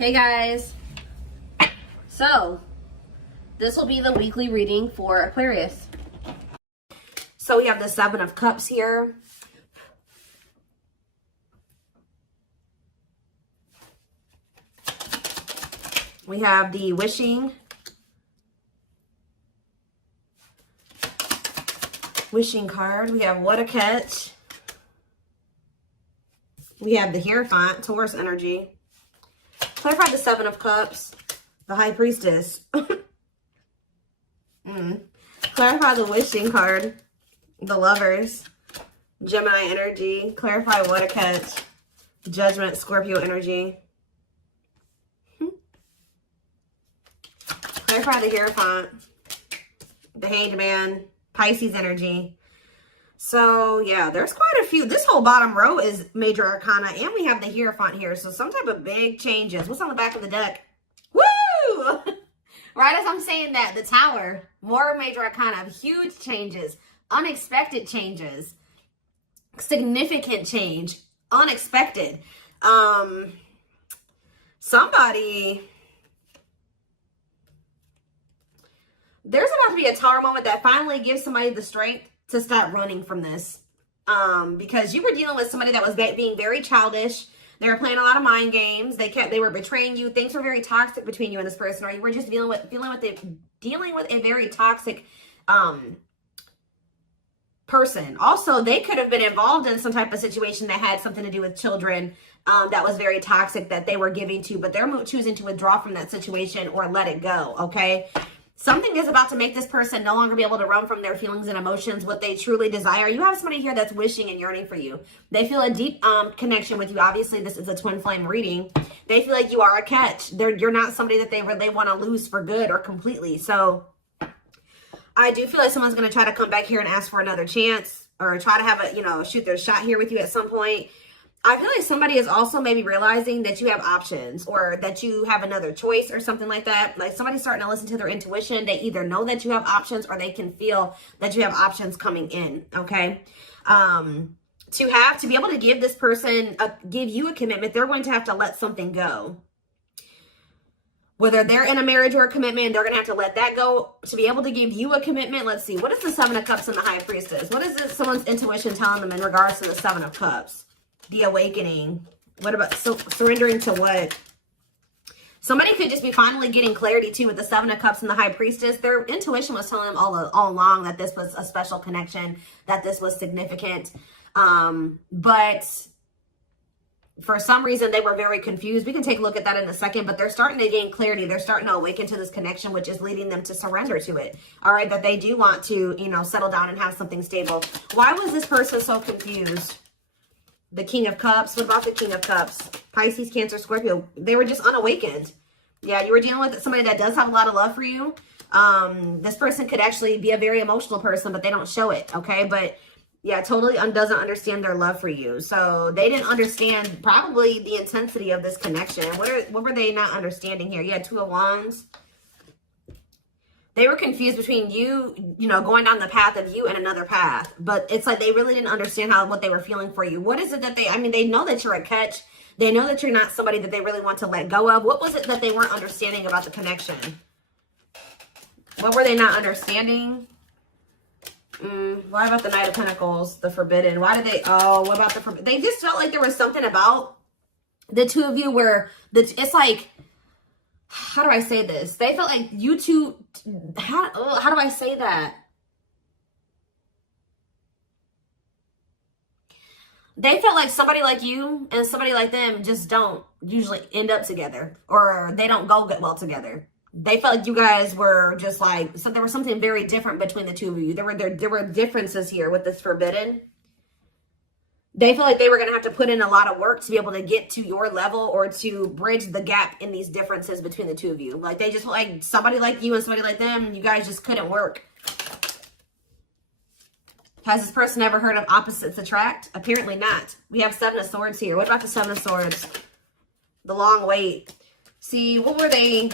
Hey guys, so this will be the weekly reading for Aquarius. So we have the Seven of Cups here. We have the wishing card. We have what a catch. We have the Hierophant, Taurus energy. Clarify the Seven of Cups, the High Priestess. Clarify the wishing card, the Lovers, Gemini energy. Clarify what a catch, Judgment, Scorpio energy. Clarify the Hierophant, the Hanged Man, Pisces energy. So, yeah, there's quite a few. This whole bottom row is major arcana, and we have the Hierophant here. So, some type of big changes. What's on the back of the deck? Woo! Right as I'm saying that, the Tower, more major arcana, huge changes, unexpected changes, significant change, unexpected. Somebody... There's about to be a Tower moment that finally gives somebody the strength to stop running from this. Because you were dealing with somebody that was being very childish. They were playing a lot of mind games. They were betraying you. Things were very toxic between you and this person, or you were just dealing with a very toxic person. Also, they could have been involved in some type of situation that had something to do with children that was very toxic that they were giving to, but they're choosing to withdraw from that situation or let it go, okay? Something is about to make this person no longer be able to run from their feelings and emotions, what they truly desire. You have somebody here that's wishing and yearning for you. They feel a deep connection with you. Obviously, this is a twin flame reading. They feel like you are a catch. You're not somebody that they want to lose for good or completely. So I do feel like someone's going to try to come back here and ask for another chance or try to have a, shoot their shot here with you at some point. I feel like somebody is also maybe realizing that you have options or that you have another choice or something like that. Like somebody's starting to listen to their intuition. They either know that you have options or they can feel that you have options coming in, okay? To be able to give this person, give you a commitment, they're going to have to let something go. Whether they're in a marriage or a commitment, they're going to have to let that go to be able to give you a commitment. Let's see. What is the Seven of Cups and the High Priestess? What is this, someone's intuition telling them in regards to the Seven of Cups? The awakening. What about surrendering to what? Somebody could just be finally getting clarity too with the Seven of Cups and the High Priestess. Their intuition was telling them all along that this was a special connection, that this was significant. But for some reason, they were very confused. We can take a look at that in a second, but they're starting to gain clarity. They're starting to awaken to this connection, which is leading them to surrender to it. All right, that they do want to, settle down and have something stable. Why was this person so confused? The King of Cups. What about the King of Cups? Pisces, Cancer, Scorpio. They were just unawakened. Yeah, you were dealing with somebody that does have a lot of love for you. This person could actually be a very emotional person, but they don't show it, okay? But, yeah, totally doesn't understand their love for you. So, they didn't understand probably the intensity of this connection. What were they not understanding here? You had Two of Wands. They were confused between you, going down the path of you and another path. But it's like they really didn't understand what they were feeling for you. What is it that they know that you're a catch. They know that you're not somebody that they really want to let go of. What was it that they weren't understanding about the connection? What were they not understanding? Why about the Knight of Pentacles, the Forbidden? Why did they, what about the Forbidden? They just felt like there was something about the two of you where it's like, how do I say this? They felt like you two, how do I say that? They felt like somebody like you and somebody like them just don't usually end up together, or they don't go well together. They felt like you guys were just like, so there was something very different between the two of you. There were differences here with this Forbidden. They feel like they were going to have to put in a lot of work to be able to get to your level or to bridge the gap in these differences between the two of you. Like they just like somebody like you and somebody like them, you guys just couldn't work. Has this person ever heard of opposites attract? Apparently not. We have Seven of Swords here. What about the Seven of Swords? The long wait. See, what were they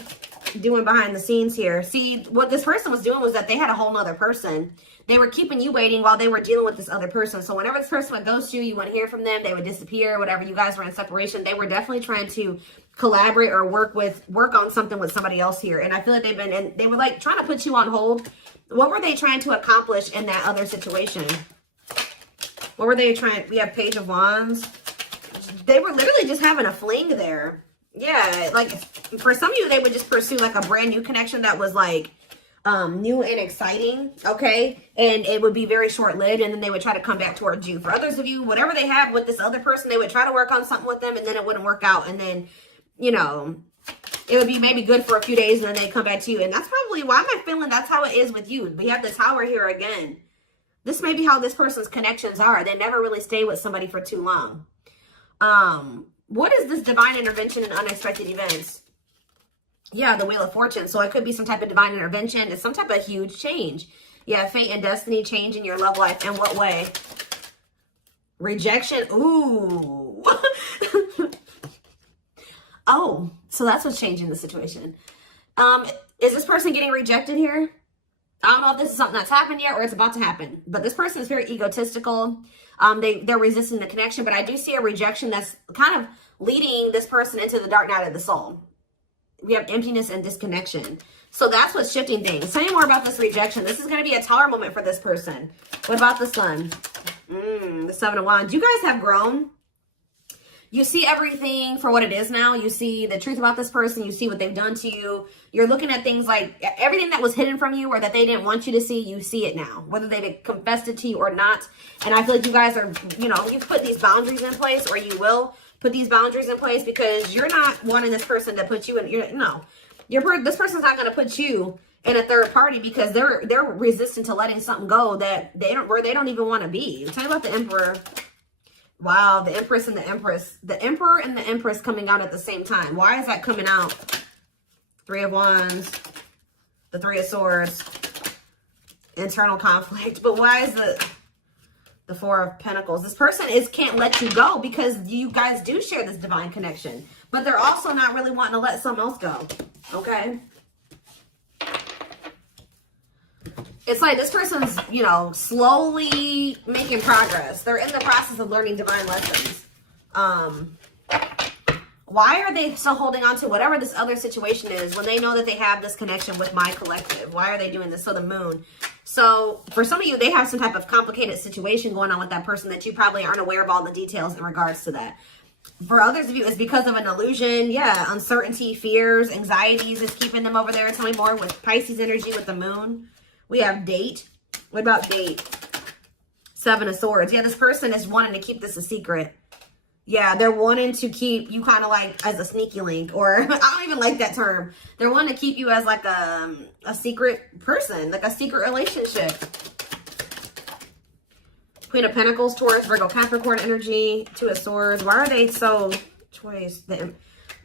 doing behind the scenes here? See, what this person was doing was that they had a whole nother person they were keeping you waiting while they were dealing with this other person. So whenever this person would ghost you, you wouldn't hear from them, they would disappear, whatever, you guys were in separation. They were definitely trying to collaborate or work on something with somebody else here. And I feel like they were like trying to put you on hold. What were they trying to accomplish in that other situation? What were they trying? We have Page of Wands. They were literally just having a fling there. Yeah, like for some of you, they would just pursue like a brand new connection that was like new and exciting, okay? And it would be very short-lived, and then they would try to come back towards you. For others of you, whatever they have with this other person, they would try to work on something with them, and then it wouldn't work out. And then, you know, it would be maybe good for a few days, and then they come back to you. And that's probably why am I feeling that's how it is with you. We have the Tower here again. This may be how this person's connections are. They never really stay with somebody for too long. What is this divine intervention and unexpected events? Yeah, the Wheel of Fortune. So it could be some type of divine intervention. It's some type of huge change. Yeah, fate and destiny change in your love life. In what way? Rejection. Ooh. Oh, so that's what's changing the situation. Is this person getting rejected here? I don't know if this is something that's happened yet or it's about to happen. But this person is very egotistical. They're resisting the connection. But I do see a rejection that's kind of leading this person into the dark night of the soul. We have emptiness and disconnection. So that's what's shifting things. Tell me more about this rejection. This is going to be a Tower moment for this person. What about the Sun? The Seven of Wands. You guys have grown. You see everything for what it is now. You see the truth about this person. You see what they've done to you. You're looking at things like everything that was hidden from you or that they didn't want you to see, you see it now. Whether they confessed it to you or not. And I feel like you guys are, you know, you've put these boundaries in place, or you will put these boundaries in place, because you're not wanting this person to put you in, this person's not going to put you in a third party, because they're resistant to letting something go that they don't even want to be. Tell me about the Emperor. Wow, the Empress and the Empress. The Emperor and the Empress coming out at the same time. Why is that coming out? Three of Wands, the Three of Swords, internal conflict. But why is the Four of Pentacles? This person can't let you go, because you guys do share this divine connection. But they're also not really wanting to let something else go. Okay? It's like this person's, you know, slowly making progress. They're in the process of learning divine lessons. Why are they still holding on to whatever this other situation is when they know that they have this connection with my collective? Why are they doing this? So the Moon. So for some of you, they have some type of complicated situation going on with that person that you probably aren't aware of all the details in regards to that. For others of you, it's because of an illusion. Yeah, uncertainty, fears, anxieties is keeping them over there. Tell me more with Pisces energy with the Moon. We have Date. What about Date? Seven of Swords. Yeah, this person is wanting to keep this a secret. Yeah, they're wanting to keep you kind of like as a sneaky link, or I don't even like that term. They're wanting to keep you as like a secret person, like a secret relationship. Queen of Pentacles, Taurus, Virgo, Capricorn energy, Two of Swords. Why are they so choice?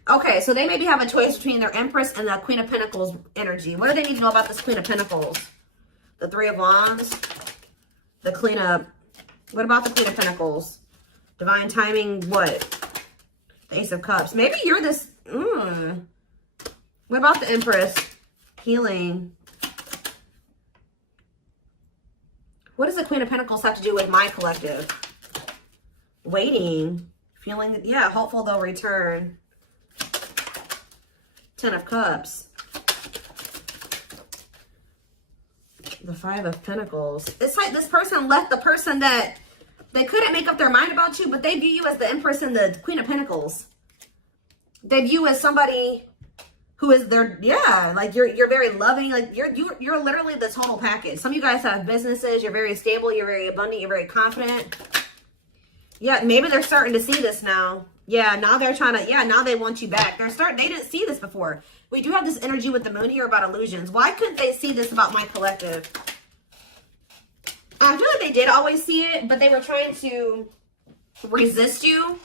Okay, so they maybe have a choice between their Empress and the Queen of Pentacles energy. What do they need to know about this Queen of Pentacles? The Three of Wands, the Queen of... What about the Queen of Pentacles? Divine timing, what? The Ace of Cups. Maybe you're this... What about the Empress? Healing. What does the Queen of Pentacles have to do with my collective? Waiting. Feeling... Yeah, hopeful they'll return. Ten of Cups. The Five of Pentacles. It's like this person left the person that they couldn't make up their mind about you, but they view you as the Empress and the Queen of Pentacles. They view you as somebody who is their, yeah, like you're very loving, like you're literally the total package. Some of you guys have businesses, you're very stable, you're very abundant, you're very confident. Yeah, maybe they're starting to see this now. Yeah, now they're trying to, yeah, now they want you back. They didn't see this before. We do have this energy with the Moon here about illusions. Why couldn't they see this about my collective? I feel like they did always see it, but they were trying to resist you.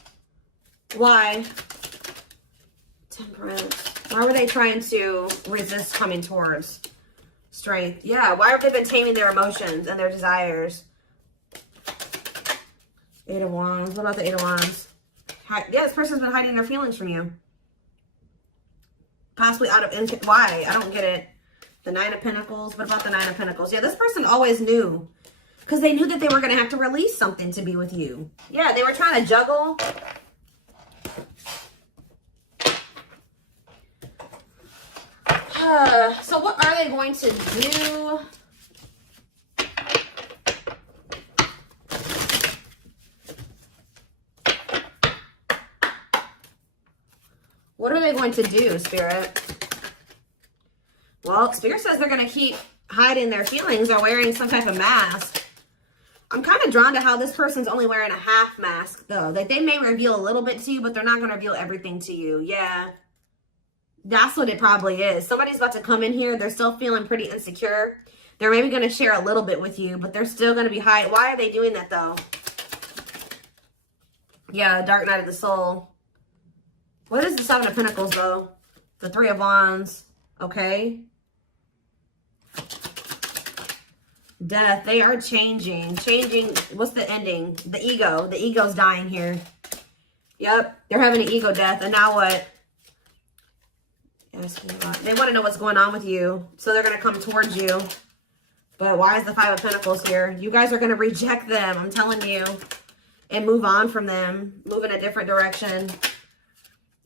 Why? Temperance. Why were they trying to resist coming towards Strength? Yeah, why have they been taming their emotions and their desires? Eight of Wands. What about the Eight of Wands? Yeah, this person's been hiding their feelings from you. Possibly out of... Why? I don't get it. The Nine of Pentacles. What about the Nine of Pentacles? Yeah, this person always knew. Because they knew that they were going to have to release something to be with you. Yeah, they were trying to juggle. So what are they going to do? What are they going to do, Spirit? Well, Spirit says they're going to keep hiding their feelings or wearing some type of mask. I'm kind of drawn to how this person's only wearing a half mask, though. Like, they may reveal a little bit to you, but they're not going to reveal everything to you. Yeah. That's what it probably is. Somebody's about to come in here. They're still feeling pretty insecure. They're maybe going to share a little bit with you, but they're still going to be hiding. Why are they doing that, though? Yeah, Dark Night of the Soul. What is the Seven of Pentacles, though? The Three of Wands. Okay. Death. They are changing. Changing. What's the ending? The ego. The ego's dying here. Yep. They're having an ego death. And now what? They want to know what's going on with you. So they're going to come towards you. But why is the Five of Pentacles here? You guys are going to reject them. I'm telling you. And move on from them. Move in a different direction.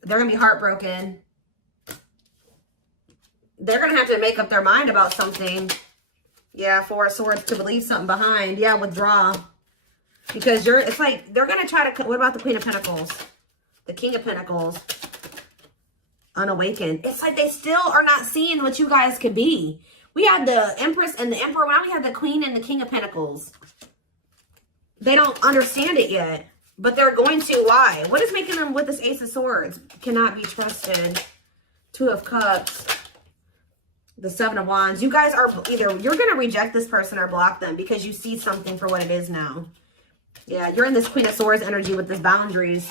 They're going to be heartbroken. They're going to have to make up their mind about something. Yeah, Four of Swords to leave something behind. Yeah, withdraw. Because it's like, they're going to try to, what about the Queen of Pentacles? The King of Pentacles. Unawakened. It's like they still are not seeing what you guys could be. We had the Empress and the Emperor. Now we have the Queen and the King of Pentacles. They don't understand it yet. But they're going to. Why? What is making them with this Ace of Swords? Cannot be trusted. Two of Cups. The Seven of Wands. You guys are either, you're going to reject this person or block them because you see something for what it is now. Yeah, you're in this Queen of Swords energy with this boundaries.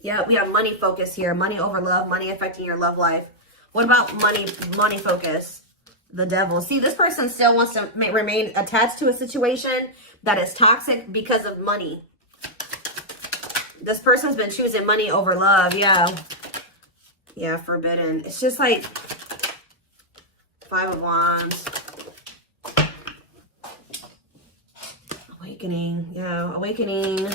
Yeah, we have money focus here. Money over love. Money affecting your love life. What about money focus? The Devil. See, this person still wants to remain attached to a situation that is toxic because of money. This person's been choosing money over love. Yeah. Yeah, forbidden. It's just like Five of Wands. Awakening. Yeah, awakening.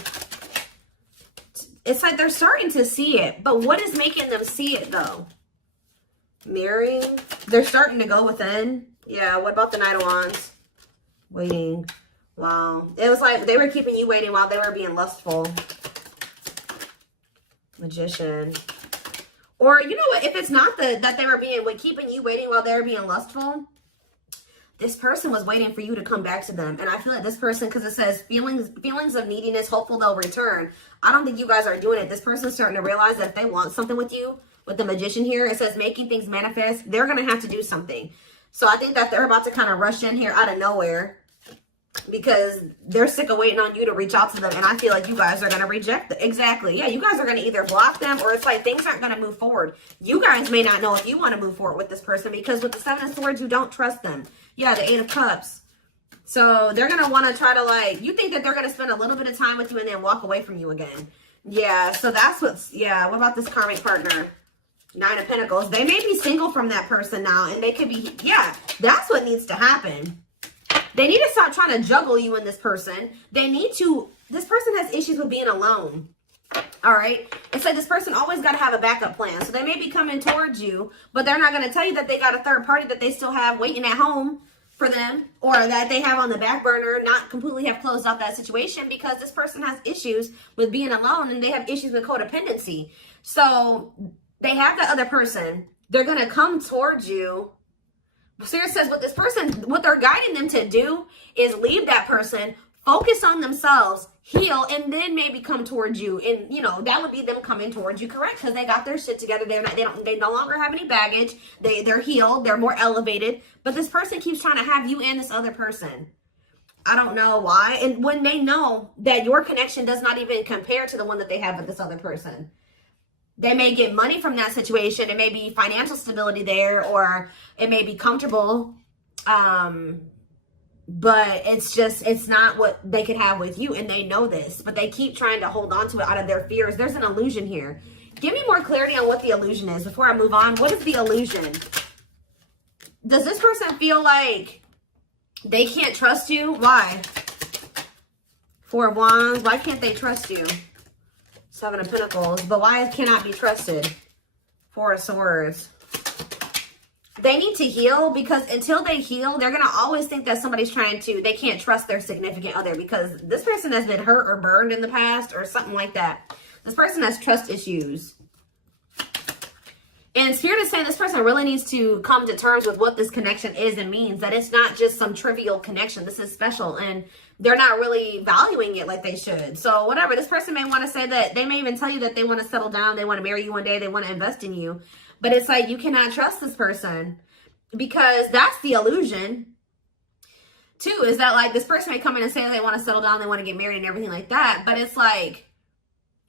It's like they're starting to see it. But what is making them see it, though? Mirroring. They're starting to go within. Yeah, what about the Knight of Wands? Waiting. Wow. It was like they were keeping you waiting while they were being lustful. Magician. Or, you know what? If it's not that they were keeping you waiting while they were being lustful, this person was waiting for you to come back to them. And I feel like this person, because it says feelings of neediness, hopeful they'll return. I don't think you guys are doing it. This person's starting to realize that if they want something with you, with the Magician here, it says making things manifest, they're going to have to do something. So I think that they're about to kind of rush in here out of nowhere because they're sick of waiting on you to reach out to them. And I feel like you guys are going to reject them. Exactly. Yeah, you guys are going to either block them or it's like things aren't going to move forward. You guys may not know if you want to move forward with this person because with the Seven of Swords, you don't trust them. Yeah, the Eight of Cups. So they're going to want to try to like, you think that they're going to spend a little bit of time with you and then walk away from you again. Yeah, so that's what's, yeah, what about this karmic partner? Nine of Pentacles. They may be single from that person now and they could be, yeah, that's what needs to happen. They need to stop trying to juggle you and this person. They need to, this person has issues with being alone. All right. It's like this person always got to have a backup plan. So they may be coming towards you, but they're not going to tell you that they got a third party that they still have waiting at home for them or that they have on the back burner, not completely have closed out that situation because this person has issues with being alone and they have issues with codependency. So they have the other person. They're going to come towards you. Spirit says what this person, what they're guiding them to do is leave that person, focus on themselves, heal, and then maybe come towards you. And, you know, that would be them coming towards you, correct? Because they got their shit together. They no longer have any baggage. They're healed. They're more elevated. But this person keeps trying to have you and this other person. I don't know why. And when they know that your connection does not even compare to the one that they have with this other person. They may get money from that situation. It may be financial stability there, or it may be comfortable. But it's not what they could have with you. And they know this, but they keep trying to hold on to it out of their fears. There's an illusion here. Give me more clarity on what the illusion is before I move on. What is the illusion? Does this person feel like they can't trust you? Why? Four of Wands. Why can't they trust you? Seven of Pentacles. But why cannot be trusted? Four of Swords. They need to heal, because until they heal, they're going to always think that somebody's trying to, they can't trust their significant other, because this person has been hurt or burned in the past or something like that. This person has trust issues. And Spirit is saying this person really needs to come to terms with what this connection is and means, that it's not just some trivial connection. This is special, and they're not really valuing it like they should. So whatever, this person may want to say that, they may even tell you that they want to settle down, they want to marry you one day, they want to invest in you. But it's like, you cannot trust this person, because that's the illusion. Too, is that like this person may come in and say they want to settle down, they want to get married and everything like that. But it's like,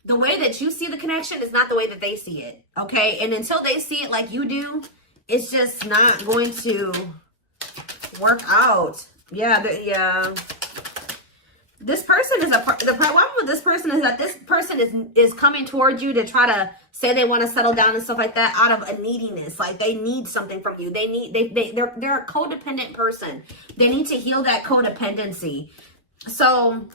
the way that you see the connection is not the way that they see it. Okay. And until they see it like you do, it's just not going to work out. Yeah. Yeah. This person is the problem with this person is that this person is coming towards you to try to say they want to settle down and stuff like that out of a neediness. Like they need something from you. They're a codependent person. They need to heal that codependency. So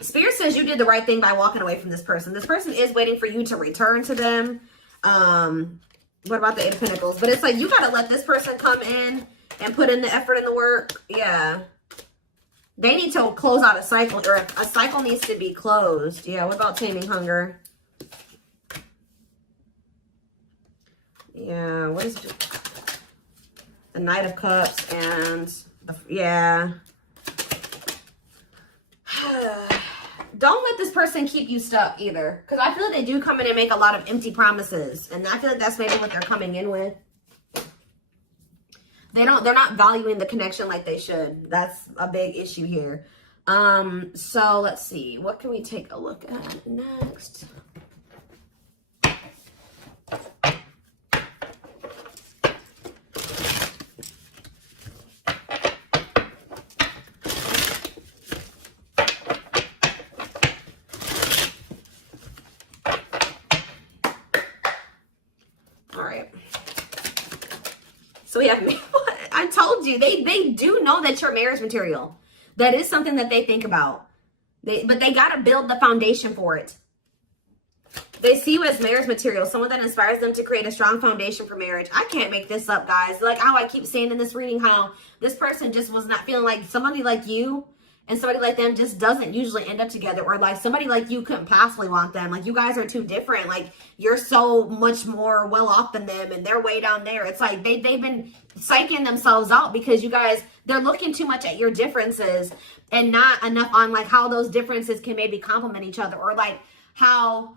Spirit says you did the right thing by walking away from this person. This person is waiting for you to return to them. What about the Eight of Pentacles? But it's like, you got to let this person come in and put in the effort and the work. Yeah. They need to close out a cycle, or a cycle needs to be closed. Yeah, what about taming hunger? Yeah, what is it? The Knight of Cups and, yeah. Don't let this person keep you stuck either. Because I feel like they do come in and make a lot of empty promises. And I feel like that's maybe what they're coming in with. They're not valuing the connection like they should. That's a big issue here. So let's see. What can we take a look at next? All right. So we have, I told you, they do know that you're marriage material. That is something that they think about. But they got to build the foundation for it. They see you as marriage material, someone that inspires them to create a strong foundation for marriage. I can't make this up, guys. Like how I keep saying in this reading, how this person just was not feeling like somebody like you and somebody like them just doesn't usually end up together, or like somebody like you couldn't possibly want them. Like you guys are too different. Like you're so much more well off than them and they're way down there. It's like they've been psyching themselves out because you guys, they're looking too much at your differences and not enough on like how those differences can maybe complement each other, or like how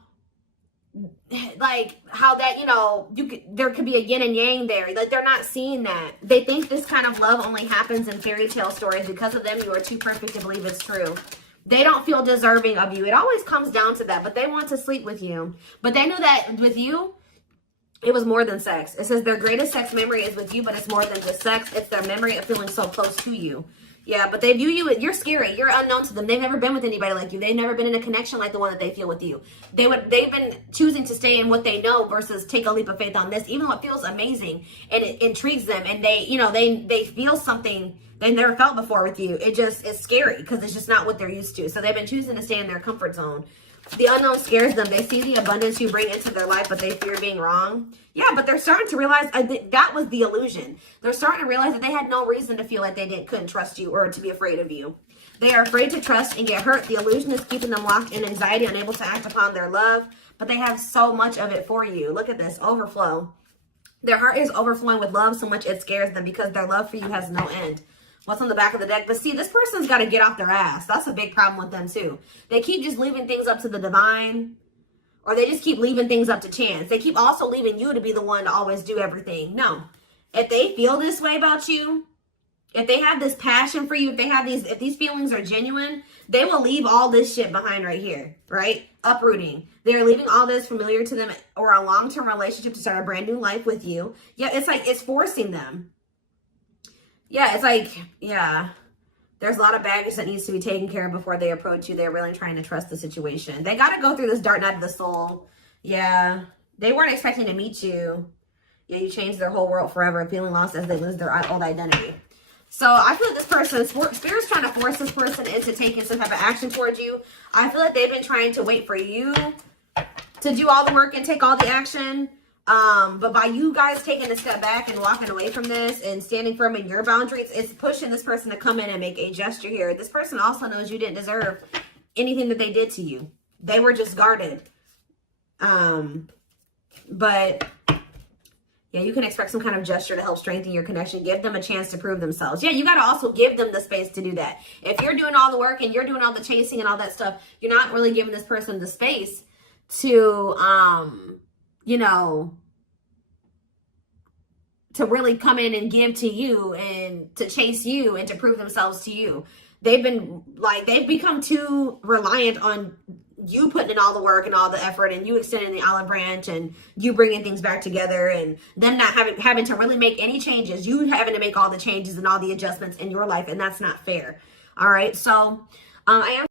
that, you know, there could be a yin and yang there. Like they're not seeing that. They think this kind of love only happens in fairy tale stories. Because of them, you are too perfect to believe it's true. They don't feel deserving of you. It always comes down to that, but they want to sleep with you. But they knew that with you, it was more than sex. It says their greatest sex memory is with you, but it's more than just sex. It's their memory of feeling so close to you. Yeah, but they view you, you're scary. You're unknown to them. They've never been with anybody like you. They've never been in a connection like the one that they feel with you. They've been choosing to stay in what they know versus take a leap of faith on this, even though it feels amazing and it intrigues them. And they, you know, they feel something they never felt before with you. It just is scary because it's just not what they're used to. So they've been choosing to stay in their comfort zone. The unknown scares them. They see the abundance you bring into their life, but they fear being wrong. Yeah, but they're starting to realize that was the illusion. They're starting to realize that they had no reason to feel like they couldn't trust you or to be afraid of you. They are afraid to trust and get hurt. The illusion is keeping them locked in anxiety, unable to act upon their love, but they have so much of it for you. Look at this, overflow. Their heart is overflowing with love so much it scares them because their love for you has no end. What's on the back of the deck? But see, this person's got to get off their ass. That's a big problem with them too. They keep just leaving things up to the divine, or they just keep leaving things up to chance. They keep also leaving you to be the one to always do everything. No. If they feel this way about you, if they have this passion for you, if these feelings are genuine, they will leave all this shit behind right here, right? Uprooting. They're leaving all this familiar to them or a long-term relationship to start a brand new life with you. Yeah, it's like it's forcing them. Yeah, it's like, yeah, there's a lot of baggage that needs to be taken care of before they approach you. They're really trying to trust the situation. They got to go through this dark night of the soul. Yeah, they weren't expecting to meet you. Yeah, you change their whole world forever, feeling lost as they lose their old identity. So I feel like this person, Spirit's trying to force this person into taking some type of action towards you. I feel like they've been trying to wait for you to do all the work and take all the action. But by you guys taking a step back and walking away from this and standing firm in your boundaries, it's pushing this person to come in and make a gesture here. This person also knows you didn't deserve anything that they did to you. They were just guarded. But yeah, you can expect some kind of gesture to help strengthen your connection. Give them a chance to prove themselves. Yeah, you got to also give them the space to do that. If you're doing all the work and you're doing all the chasing and all that stuff, you're not really giving this person the space to, you know, to really come in and give to you and to chase you and to prove themselves to you. They've become too reliant on you putting in all the work and all the effort and you extending the olive branch and you bringing things back together and them not having to really make any changes. You having to make all the changes and all the adjustments in your life, and that's not fair. All right. So I am